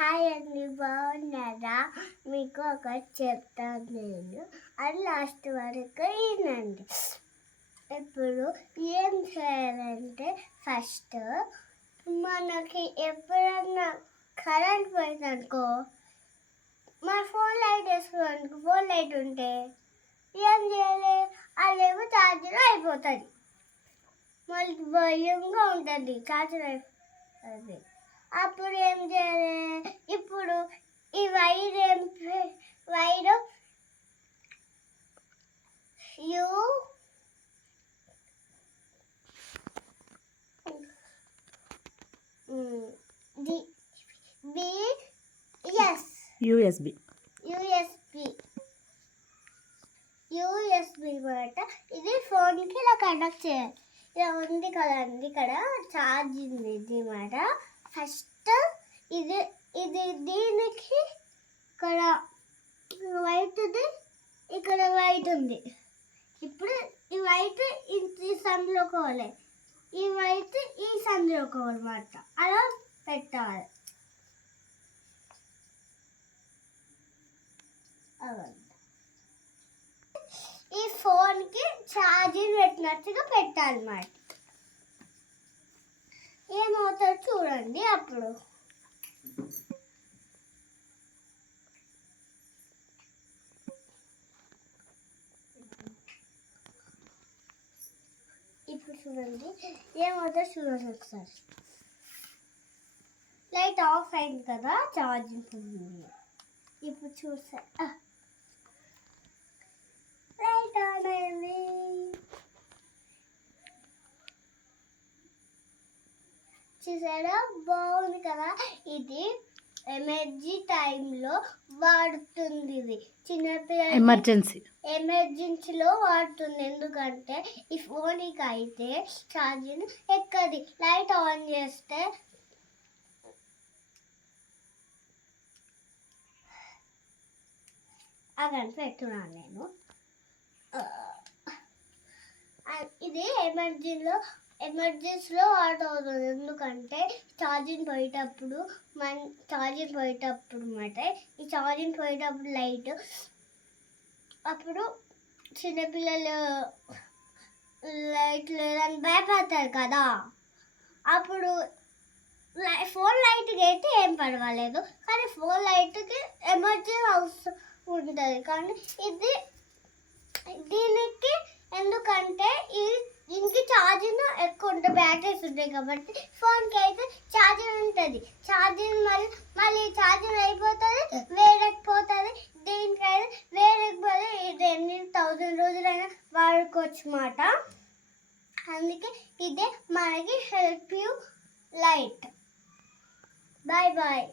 Hi అండి, బాగున్నారా? మీకు ఒకటి చెప్తాను నేను. అది లాస్ట్ వరకు వినండి. ఇప్పుడు ఏం చేయాలంటే ఫస్ట్ మనకి ఎప్పుడన్నా కరెంట్ పోయిందనుకో, మన ఫోన్ లైట్ వేసుకోవడానికి ఫోన్ లైట్ ఉంటే ఏం చేయాలి? అదేమో ఛార్జర్ అయిపోతుంది, మళ్ళీ భయంగా ఉంటుంది ఛార్జర్ అయిపోతుంది. అప్పుడు ఏం చేయాలి? ఇప్పుడు ఈ వైర్ యూఎస్బి మాట. ఇది ఫోన్కి ఇలా కనెక్ట్ చేయాలి. ఇలా ఉంది కదండి, ఇక్కడ ఛార్జ్ ఉంది అన్నమాట. ఫస్ట్ ఇది ఇది దీనికి ఇక్కడ వైట్ ఉంది, ఇక్కడ వైట్ ఉంది. ఇప్పుడు ఈ వైట్ ఈ సందులో కోవాలి, ఈ వైట్ ఈ సందులో కోవాలన్నమాట. అలా పెట్టాలి. ఈ ఫోన్కి ఛార్జింగ్ పెట్టినట్టుగా పెట్టాలన్నమాట. ఏమవుతుందో చూడండి. అప్పుడు చూడండి ఏమవుతుందో చూడండి ఒకసారి. లైట్ ఆఫ్ అయింది కదా, ఛార్జింగ్ పోయింది. ఇప్పుడు చూసా లైట్ ఆన్ అయింది. చూసారా, బాగుంది కదా. ఇది ఎమర్జెన్సీ టైంలో వాడుతుంది. ఇది చిన్నపిల్లలు ఎమర్జెన్సీలో వాడుతుంది. ఎందుకంటే ఈ ఫోన్కి అయితే ఛార్జింగ్ ఎక్కది. లైట్ ఆన్ చేస్తే అదని పెట్టున్నాను నేను. ఇది ఎమర్జెన్సీలో వాట్ అవుతుంది. ఎందుకంటే ఛార్జింగ్ పోయేటప్పుడు అన్నమాట. ఈ ఛార్జింగ్ పోయేటప్పుడు లైట్, అప్పుడు చిన్నపిల్లలు లైట్ లేదని భయపడతారు కదా. అప్పుడు ఫోన్ లైట్కి అయితే ఏం పర్వాలేదు, కానీ ఫోన్ లైట్కి ఎమర్జెన్సీ అవసరం ఉంటుంది. కానీ దీనికి ఎందుకంటే దీనికి ఛార్జింగ్ ఎక్కువ ఉంటుంది, బ్యాటరీస్ ఉంటాయి కాబట్టి. ఫోన్కి అయితే ఛార్జింగ్ ఉంటుంది. ఛార్జింగ్ మళ్ళీ ఛార్జింగ్ అయిపోతుంది, వేడెక్కిపోతుంది. దీనికైతే వేడెక్కిపోతే ఇది 1000 రోజులైనా వాడుకోవచ్చు అన్నమాట. అందుకే ఇదే మనకి help you light. Bye bye.